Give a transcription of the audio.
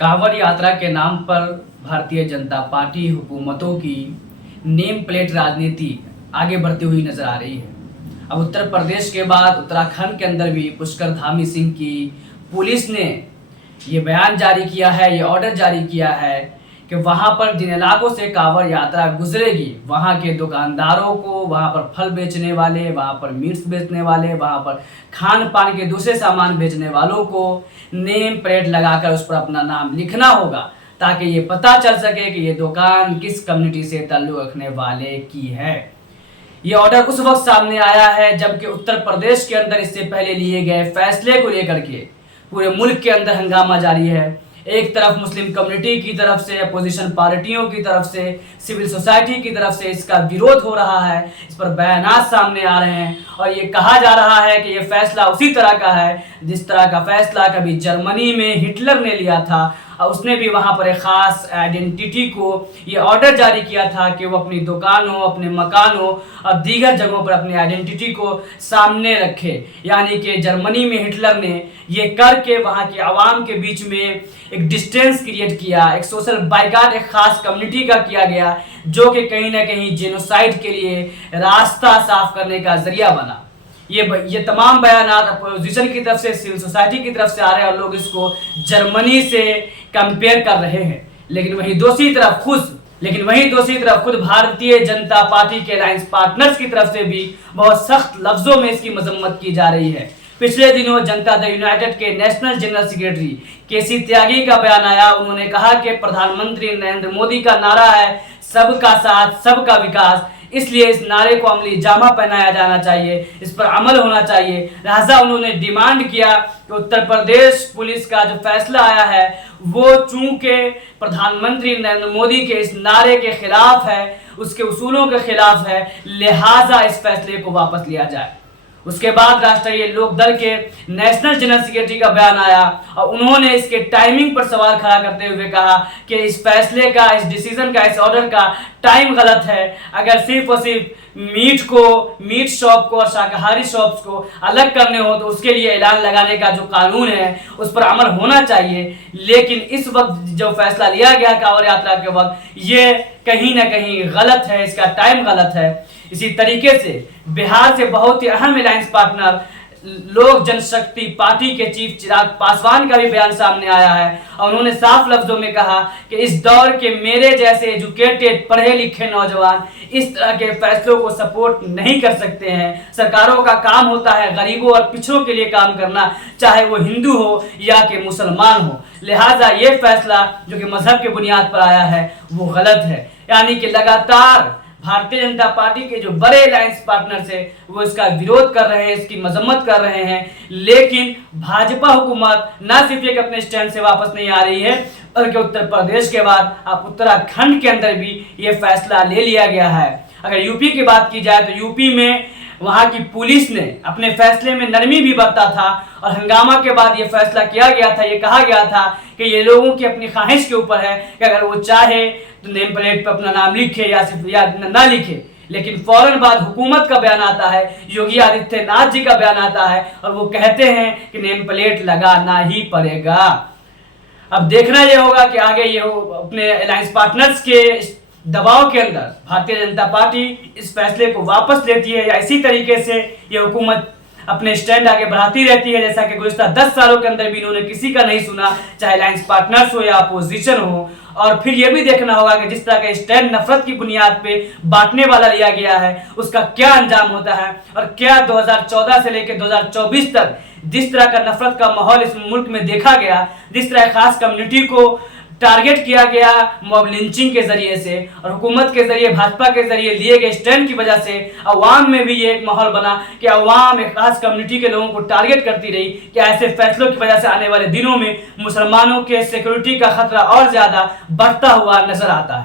कांवड़ यात्रा के नाम पर भारतीय जनता पार्टी हुकूमतों की नेम प्लेट राजनीति आगे बढ़ती हुई नजर आ रही है। अब उत्तर प्रदेश के बाद उत्तराखंड के अंदर भी पुष्कर धामी सिंह की पुलिस ने ये बयान जारी किया है, ये ऑर्डर जारी किया है कि वहाँ पर जिन इलाकों से कांवड़ यात्रा गुजरेगी वहाँ के दुकानदारों को, वहाँ पर फल बेचने वाले, वहाँ पर मीट्स बेचने वाले, वहाँ पर खान पान के दूसरे सामान बेचने वालों को नेम प्लेट लगाकर उस पर अपना नाम लिखना होगा, ताकि ये पता चल सके कि ये दुकान किस कम्युनिटी से ताल्लुक़ रखने वाले की है। ये ऑर्डर उस वक्त सामने आया है जबकि उत्तर प्रदेश के अंदर इससे पहले लिए गए फैसले को लेकर के पूरे मुल्क के अंदर हंगामा जारी है। एक तरफ मुस्लिम कम्युनिटी की तरफ से, अपोजिशन पार्टियों की तरफ से, सिविल सोसाइटी की तरफ से इसका विरोध हो रहा है, इस पर बयानात सामने आ रहे हैं और ये कहा जा रहा है कि ये फैसला उसी तरह का है जिस तरह का फैसला कभी जर्मनी में हिटलर ने लिया था और उसने भी वहाँ पर एक ख़ास आइडेंटिटी को ये ऑर्डर जारी किया था कि वो अपनी दुकानों, अपने मकानों और दीगर जगहों पर अपनी आइडेंटिटी को सामने रखे। यानी कि जर्मनी में हिटलर ने ये करके वहाँ की आवाम के बीच में एक डिस्टेंस क्रिएट किया, एक सोशल बाइकाट एक ख़ास कम्युनिटी का किया गया, जो कि कहीं ना कहीं जेनोसाइड के लिए रास्ता साफ करने का जरिया बना। ये तमाम बयानात अपोजिशन की तरफ से, सिविल सोसाइटी की तरफ से आ रहे हैं और लोग इसको जर्मनी से कंपेयर कर रहे हैं। लेकिन वहीं दूसरी तरफ खुद भारतीय जनता पार्टी के अलायंस पार्टनर्स की तरफ से भी बहुत सख्त लफ्जों में इसकी मजम्मत की जा रही है। पिछले दिनों जनता दल यूनाइटेड के नेशनल जनरल सेक्रेटरी केसी त्यागी का बयान आया। उन्होंने कहा कि प्रधानमंत्री नरेंद्र मोदी का नारा है सबका साथ सबका विकास, इसलिए इस नारे को अमली जामा पहनाया जाना चाहिए, इस पर अमल होना चाहिए। लिहाजा उन्होंने डिमांड किया कि उत्तर प्रदेश पुलिस का जो फैसला आया है वो चूंकि प्रधानमंत्री नरेंद्र मोदी के इस नारे के खिलाफ है, उसके उसूलों के खिलाफ है, लिहाजा इस फैसले को वापस लिया जाए। उसके बाद राष्ट्रीय लोकदल के नेशनल जनरल सेक्रेटरी का बयान आया और उन्होंने इसके टाइमिंग पर सवाल खड़ा करते हुए कहा कि इस फैसले का, इस डिसीजन का, इस ऑर्डर का टाइम गलत है। अगर सिर्फ और सिर्फ मीट शॉप को और शाकाहारी शॉप्स को अलग करने हो तो उसके लिए ऐलान लगाने का जो कानून है उस पर अमल होना चाहिए। लेकिन इस वक्त जो फैसला लिया गया कांवड़ यात्रा के वक्त ये कहीं ना कहीं गलत है, इसका टाइम गलत है। इसी तरीके से बिहार से बहुत ही अहम अलायंस पार्टनर लोक जनशक्ति पार्टी के चीफ चिराग पासवान का भी बयान सामने आया है और उन्होंने साफ लफ्जों में कहा कि इस दौर के मेरे जैसे एजुकेटेड पढ़े लिखे नौजवान इस तरह के फैसलों को सपोर्ट नहीं कर सकते हैं। सरकारों का काम होता है गरीबों और पिछड़ों के लिए काम करना, चाहे वो हिंदू हो या कि मुसलमान हो। लिहाजा ये फैसला जो कि मजहब के बुनियाद पर आया है वो गलत है। यानी कि लगातार भारतीय जनता पार्टी के जो बड़े अलायंस पार्टनर्स है वो इसका विरोध कर रहे हैं, इसकी मजम्मत कर रहे हैं। लेकिन भाजपा हुकूमत न सिर्फ एक अपने स्टैंड से वापस नहीं आ रही है बल्कि उत्तर प्रदेश के बाद अब उत्तराखंड के अंदर भी ये फैसला ले लिया गया है। अगर यूपी की बात की जाए तो यूपी में वहाँ की पुलिस ने अपने फैसले में नरमी भी बरता था और हंगामा के बाद ये फैसला किया गया था। ये कहा गया था कि ये लोगों की अपनी ख्वाहिश के ऊपर है कि अगर वो चाहे तो नेम प्लेट पर अपना नाम लिखे या सिर्फ या ना लिखे। लेकिन फौरन बाद हुकूमत का बयान आता है, योगी आदित्यनाथ जी का बयान आता है और वो कहते हैं कि नेम प्लेट लगाना ही पड़ेगा। अब देखना यह होगा कि आगे ये अपने अलायंस पार्टनर्स के दबाव के अंदर भारतीय जनता पार्टी इस फैसले को वापस लेती है या इसी तरीके से ये हुकूमत अपने स्टैंड आगे बढ़ाती रहती है, जैसा कि गुज़िश्ता 10 सालों के अंदर भी इन्होंने किसी का नहीं सुना, चाहे अलायंस पार्टनर्स हो या अपोजिशन हो। और फिर यह भी देखना होगा कि जिस तरह का स्टैंड नफरत की बुनियाद पे बांटने वाला लिया गया है उसका क्या अंजाम होता है और क्या 2014 से लेकर 2024 तक जिस तरह का नफरत का माहौल इस मुल्क में देखा गया, जिस तरह खास कम्युनिटी को टारगेट किया गया मॉब लिंचिंग के जरिए से और हुकूमत के जरिए, भाजपा के जरिए लिए गए स्टैंड की वजह से अवाम में भी ये एक माहौल बना कि अवाम एक खास कम्युनिटी के लोगों को टारगेट करती रही कि ऐसे फैसलों की वजह से आने वाले दिनों में मुसलमानों के सिक्योरिटी का खतरा और ज्यादा बढ़ता हुआ नजर आता है।